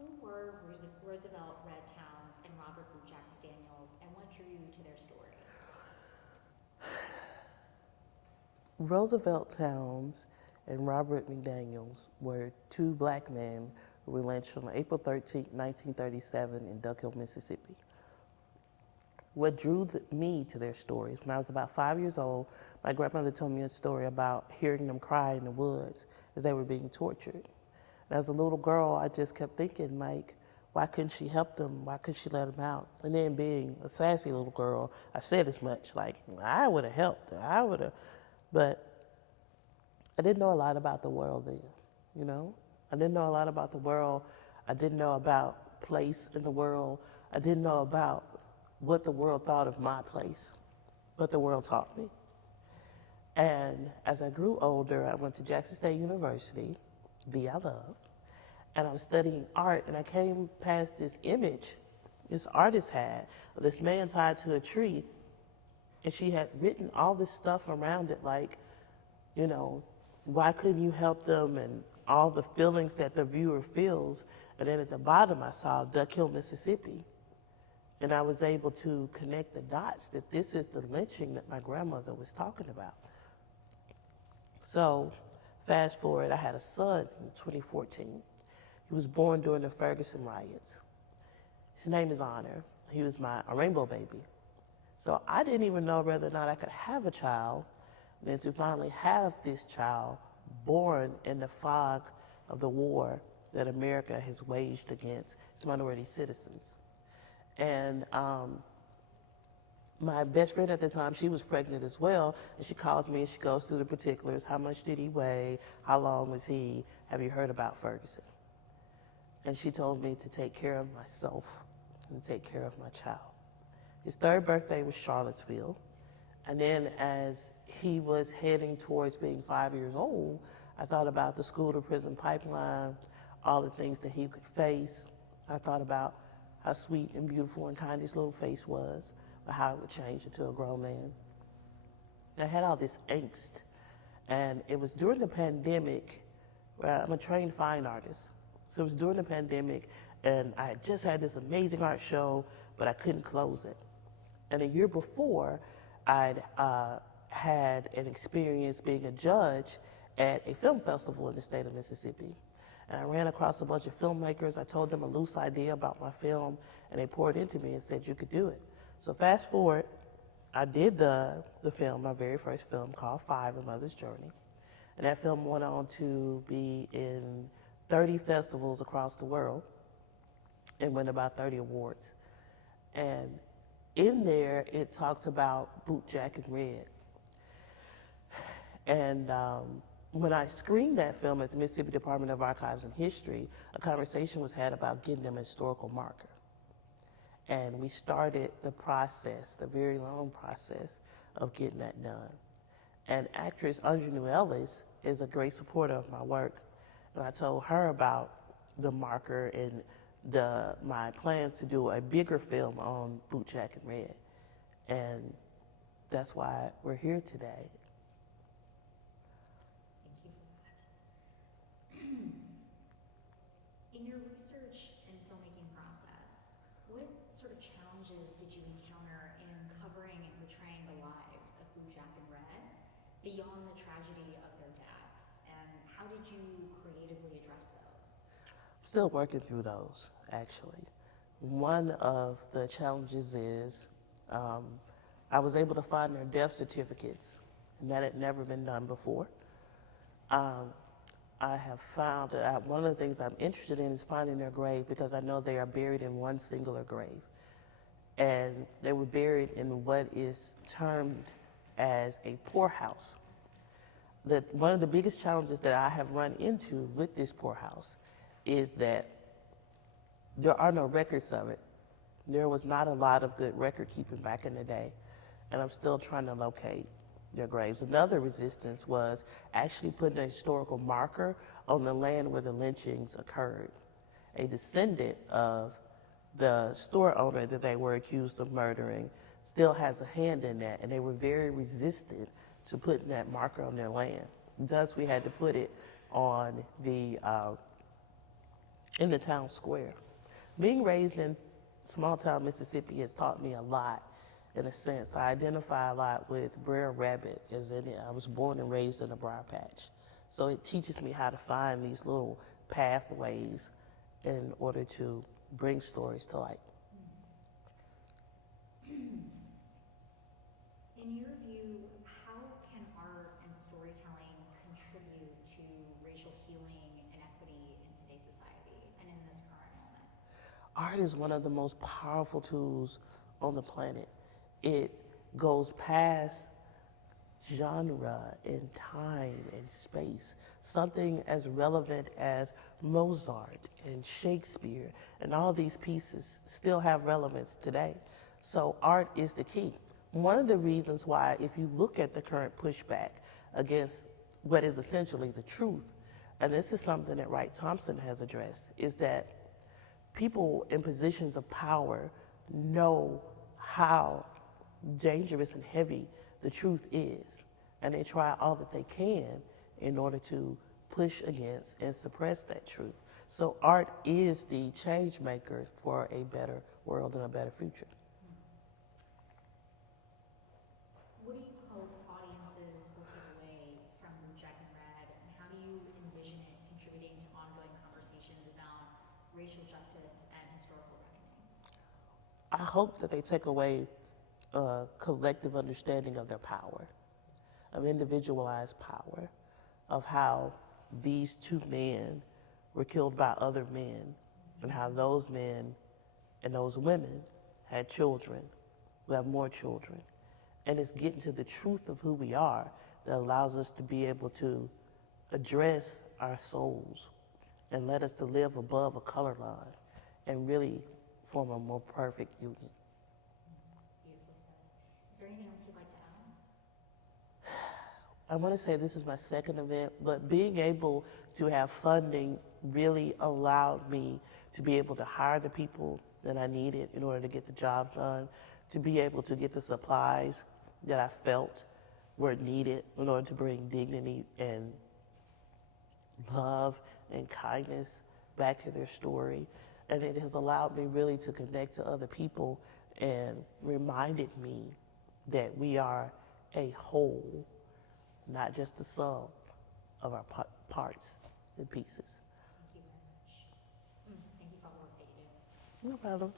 who were Roosevelt, Red Towns, and Robert Bootjack McDaniels, and what drew you to their story? Roosevelt Towns and Robert McDaniels were two black men who were lynched on April 13, 1937 in Duck Hill, Mississippi. What drew me to their stories, when I was about 5 years old, my grandmother told me a story about hearing them cry in the woods as they were being tortured. And as a little girl, I just kept thinking, like, why couldn't she help them? Why couldn't she let them out? And then being a sassy little girl, I said as much, like, I would have helped her, I would have. But I didn't know a lot about the world then, you know? I didn't know a lot about the world. I didn't know about place in the world. I didn't know about what the world thought of my place, but the world taught me. And as I grew older, I went to Jackson State University, I love, and I was studying art, and I came past this image this artist had of this man tied to a tree, and she had written all this stuff around it, like, you know, why couldn't you help them, and all the feelings that the viewer feels. And then at the bottom, I saw Duck Hill, Mississippi. And I was able to connect the dots that this is the lynching that my grandmother was talking about. So fast forward, I had a son in 2014. He was born during the Ferguson riots. His name is Honor. He was a rainbow baby. So I didn't even know whether or not I could have a child, than to finally have this child born in the fog of the war that America has waged against its minority citizens. And my best friend at the time, she was pregnant as well, and she calls me and she goes through the particulars. How much did he weigh? How long was he? Have you heard about Ferguson? And she told me to take care of myself and take care of my child. His third birthday was Charlottesville. And then as he was heading towards being 5 years old, I thought about the school to prison pipeline, all the things that he could face. I thought about how sweet and beautiful and kind his little face was, but how it would change into a grown man. And I had all this angst. And it was during the pandemic, where I'm a trained fine artist. So it was during the pandemic, and I had just had this amazing art show, but I couldn't close it. And a year before, I'd had an experience being a judge at a film festival in the state of Mississippi. And I ran across a bunch of filmmakers. I told them a loose idea about my film, and they poured into me and said, you could do it. So fast forward, I did the film, my very first film, called Five, A Mother's Journey. And that film went on to be in 30 festivals across the world and won about 30 awards. And in there, it talks about Bootjack and Red. And when I screened that film at the Mississippi Department of Archives and History, a conversation was had about getting them a historical marker. And we started the process, the very long process of getting that done. And actress Anjanou Ellis is a great supporter of my work. And I told her about the marker and my plans to do a bigger film on Bootjack and Red. And that's why we're here today. Thank you for that. In your research and filmmaking process, what sort of challenges did you encounter in covering and portraying the lives of Bootjack and Red beyond the tragedy of their deaths? And how did you creatively address those? Still working through those, actually. One of the challenges is I was able to find their death certificates, and that had never been done before. I have found that one of the things I'm interested in is finding their grave, because I know they are buried in one singular grave. And they were buried in what is termed as a poorhouse. One of the biggest challenges that I have run into with this poorhouse is that there are no records of it. There was not a lot of good record keeping back in the day, and I'm still trying to locate their graves. Another resistance was actually putting a historical marker on the land where the lynchings occurred. A descendant of the store owner that they were accused of murdering still has a hand in that, and they were very resistant to putting that marker on their land. Thus, we had to put it on the in the town square. Being raised in small town Mississippi has taught me a lot. In a sense, I identify a lot with Brer Rabbit, as in I was born and raised in a briar patch. So it teaches me how to find these little pathways in order to bring stories to light. In your view, how can art and storytelling contribute to racial healing and equity in today's society and in this current moment? Art is one of the most powerful tools on the planet. It goes past genre and time and space. Something as relevant as Mozart and Shakespeare and all these pieces still have relevance today. So art is the key. One of the reasons why, if you look at the current pushback against what is essentially the truth, and this is something that Wright Thompson has addressed, is that people in positions of power know how dangerous and heavy the truth is, and they try all that they can in order to push against and suppress that truth. So art is the change maker for a better world and a better future. What do you hope audiences will take away from Bootjack and Red, and how do you envision it contributing to ongoing conversations about racial justice and historical reckoning? I hope that they take away a collective understanding of their power, of individualized power, of how these two men were killed by other men, and how those men and those women had children, who have more children. And it's getting to the truth of who we are that allows us to be able to address our souls and let us to live above a color line and really form a more perfect union. Beautifully said. Is there anything else you'd like to add? I want to say this is my second event, but being able to have funding really allowed me to be able to hire the people that I needed in order to get the job done, to be able to get the supplies that I felt were needed in order to bring dignity and love and kindness back to their story. And it has allowed me really to connect to other people and reminded me that we are a whole, not just the sum of our parts and pieces. Thank you very much. Thank you for all the work that you do. No problem.